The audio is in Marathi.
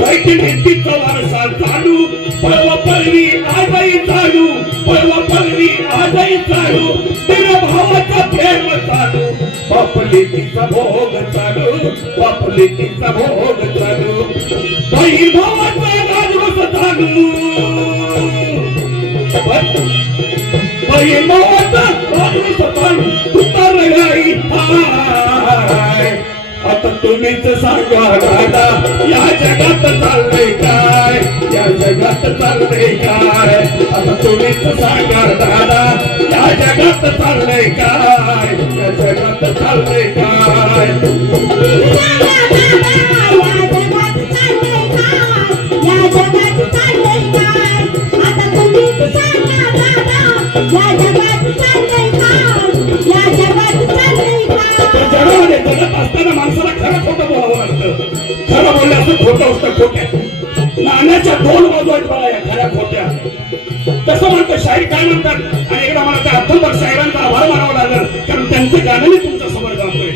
नेतीचा वारसा चालू पळवा पळवी आजही चालू पळवा पळवी आजही चालू तेरा भावाचा प्रेम चालू बापलेकीचा भोग चालू बापलेकीचा भोग चालू बाई भावाचा राजवस चालू बाई भावाचा राजवस चालू उतर गाई हाय आता तुम्हीच सांगा दादा या जगात चाललंय काय या जगात चाललंय काय आता तुम्हीच सांगा दादा या जगात चाललंय काय या जगात चाललंय काय असताना माणसाला खरं खोटं बोलावं लागतं खरं बोललं असं खोटं असतं खोट्या नाण्याच्या दोन बाजू आहेत बघा या खऱ्या खोट्या तसं म्हणतं शाहीर काय म्हणतात आणि एकदा मला त्या अब्दुल बख्श शाहिरांचा आभार मानावा लागेल कारण त्यांचं गाणं मी तुमच्या समोर गातोय.